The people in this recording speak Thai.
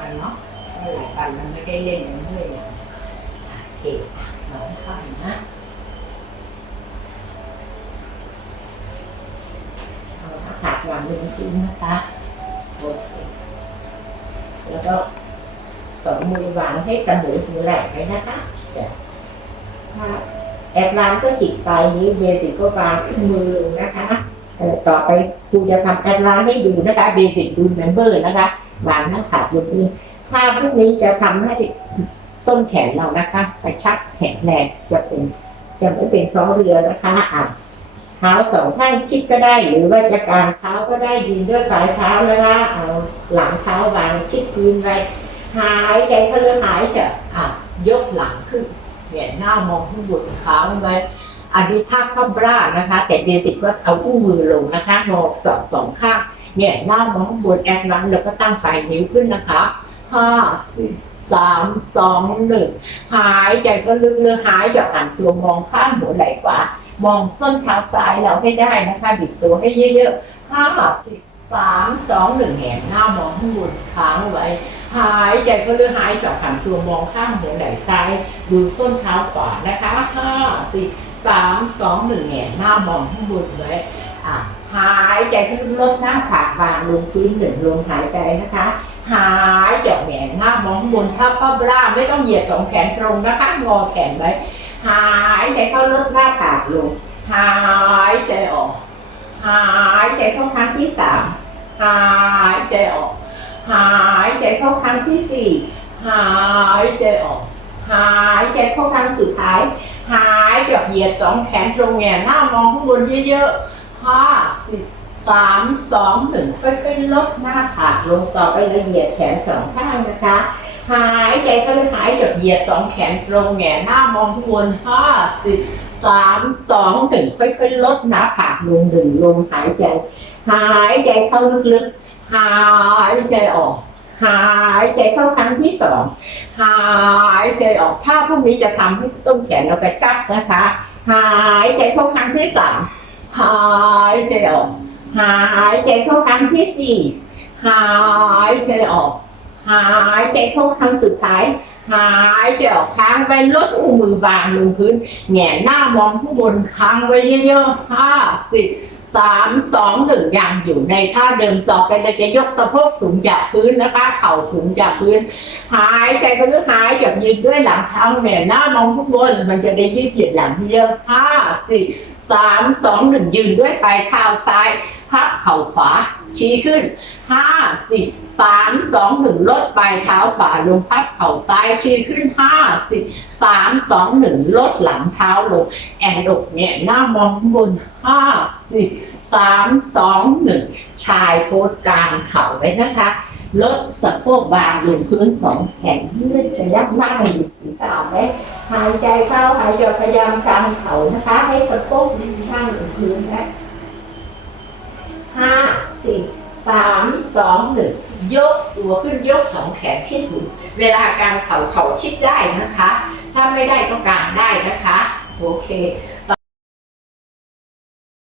กันเนาะเพราะหลายวันมันไม่ได้เล่นกันเรื่อยอะโอเคสองข้างนะเอาหักวางลงพื้นนะคะโอเคแล้วก็สอมือวางให้เสมอหัวไหล่ไว้นะคะจ้ะถ้าแอดวานซ์ก็จิกปนิ้เบสิกก็วางขึ้นมือลงนะคะเอ่อต่อไปครูจะทำแอดวานซ์ให้ดูนะคะเบสิกดูเมมเบอร์นะคะ วางหน้าขาบนพื้ถ้าพวกนี้จะทำให้ต้นแขนเรานะคะกระชับแข็งแรงจะเป็นจะไม่เป็นซ้อเรือนะคะอะเท้าสองข้างชิดก็ได้ หรือว่าจะกางเท้าก็ได้ยืนด้วยปลายเท้านะคะเอาหลังเท้าวางชิดพื้นไว้หายใจเข้าเรือหายจะอะยกหลังขึ้นเหยียดหน้ามองข้างบนเท้าไว้อันนี้ท่าข้ามรานะคะ แต่เบสิกก็เอาอุ้งมือลงนะคะงอสองสองข้าง เนี่ยหน้ามองบนแอดนั้นแล้วก็ตั้งปลายนิ้วขึ้นนะคะห้าสี่สามสองหนึ่งหายใจก็ลึกๆหายใจอ่านตัวมองข้างหัวไหล่ขวามองส้นเท้าซ้ายเราให้ได้นะคะบิดตัวให้เยอะๆห้าสี่สามสองหนึ่งแหงหน้ามองข้างบนค้างไว้ หายใจก็ลึกหายใจอ่านตัวมองข้างหัวไหล่ซ้าย ดูส้นเท้าขวานะคะห้าสี่สามสองหนึ่งแหงหน้ามองข้างบนไว้ หายใจขึ้นลดหน้าผากวางลงพื้นหนึ่งลมหายใจนะคะ หายใจแหงหน้ามองบนถ้าข้าบราไม่ต้องเหยียดสองแขนตรงนะคะงอแขนไว้หายใจเข้าลดหน้าผากลงหายใจออก หายใจเข้าครั้งที่สามหายใจออก หายใจเข้าครั้งที่สี่หายใจออก หายใจเข้าครั้งสุดท้าย หายใจเหยียดสองแขนตรงแง่หน้ามองข้างบนเยอะๆ ห้าสิบสามสองหนึ่งค่อยๆลดหน้าผากลงต่อไปละเอียดแขนสองข้างนะคะ หายใจเข้าลึกหายใจเหยียดสองแขนตรงแงหน้ามองข้างบนห้าสิบสามสองหนึ่งค่อยๆลดหน้าผากลงหนึ่งลมหายใจ หายใจเข้าลึกๆหายใจออกหายใจเข้าครั้งที่สองหายใจออกถ้าพวกนี้จะทำให้ต้นแขนเรากระชับนะคะ หายใจเข้าครั้งที่สาม หายใจออก หายใจเข้าครั้งที่สี่หายใจออก หายใจเข้าครั้งสุดท้าย หายใจออกค้างไว้ลดอุ้งมือวางลงพื้นแหงหน้ามองข้างบนค้างไว้เยอะๆห้าสิบสามสองหนึ่งยังอยู่ในท่าเดิมต่อไปเราจะยกสะโพกสูงจากพื้นนะคะ เข่าสูงจากพื้น หายใจก็ลึกหายจับยืนด้วยหลังเท้าแหม่หน้ามองข้างบนมันจะได้ยืดเหยียดหลังเยอะห้าสี่ สามสองหนึ่งยืนด้วยปลายเท้าซ้ายพับเข่าขวา ชี้ขึ้นห้าสิบสามสองหนึ่งลดปลายเท้าขวาลงพับเข่าซ้ายชี้ขึ้นห้าสิบสามสองหนึ่งลดหลังเท้าลง แอนอกเนี่ยหน้ามองบนห้าสิบสามสองหนึ่งชายโพสกลางเข่าไว้นะคะ ลดสะโพกบางลงพื้นสองแขนยืดขยับหน้าให้ดีศีรษะไว้หายใจเข้าหายใจพยายามกางเข่านะคะ ให้สะโพกข้างลงพื้นนะห้าสี่สามสองหนึ่งยกตัวขึ้นยกสองแขนชิดหนุนเวลาการเข่าเข่าชิดได้นะคะ ถ้าไม่ได้ก็กางได้นะคะ โอเค